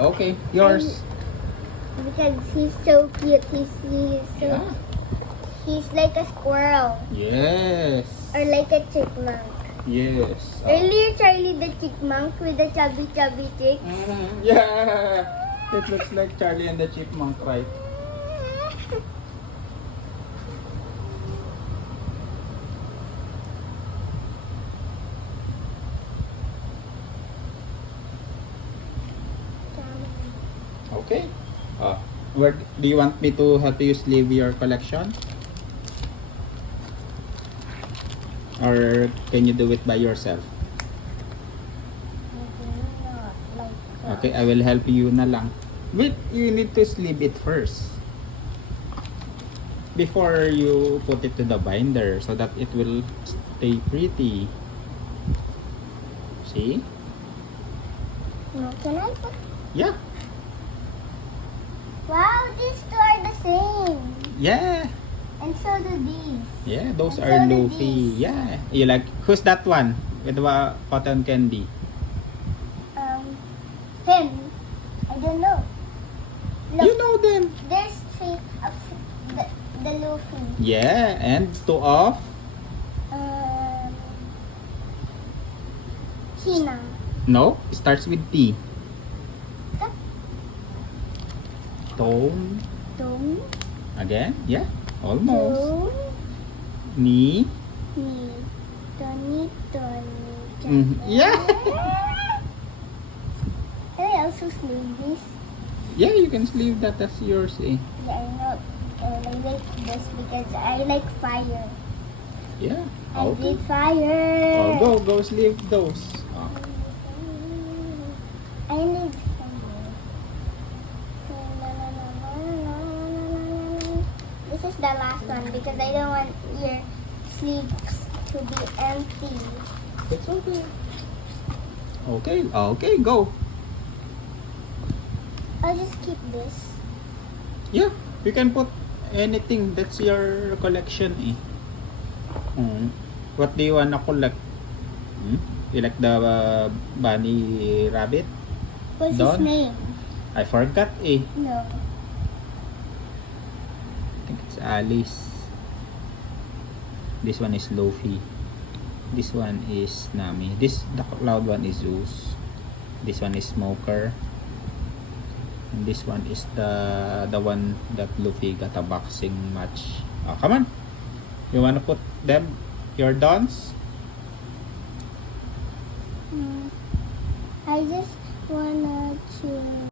Okay, yours. Because he's so cute. Yeah. He's like a squirrel Yes. or like a chipmunk. Yes. Earlier, Charlie the chipmunk with the chubby chick. Yeah. It looks like Charlie and the Chipmunk, right? Okay. Where do you want me to help you sleeve your collection? Or can you do it by yourself? Okay, I will help you na lang. Wait, you need to sleeve it first. Before you put it to the binder so that it will stay pretty. See? No, can I put? Yeah. Wow, these two are the same. Yeah. And so do these. Yeah, those And are so do Luffy. these. Yeah. You like, who's that one? With the cotton candy. Him. I don't know. Look, You know them. there's three of the Luffy. Yeah, and two of Tina. no, starts with T. Tone. Tone. Again? Yeah, almost. Tone. Ni. Me. Tony. Yeah. Can I also sleeve this? Yeah, you can sleeve that as yours eh. Yeah, I know. I like this because I like fire. Yeah. I Okay. did fire. Go sleeve those. I need fire. This is the last one because I don't want your sleeves to be empty. It's okay. Okay, go. I'll just keep this. Yeah, you can put anything. That's your collection eh. What do you wanna collect? You like the bunny rabbit? What's his Don? name? I forgot eh. No. I think it's Alice. This one is Luffy. This one is Nami. The loud one is Zeus. This one is Smoker. And this one is the one that Luffy got a boxing match. Oh, come on. You wanna put them your dons? I just wanna choose.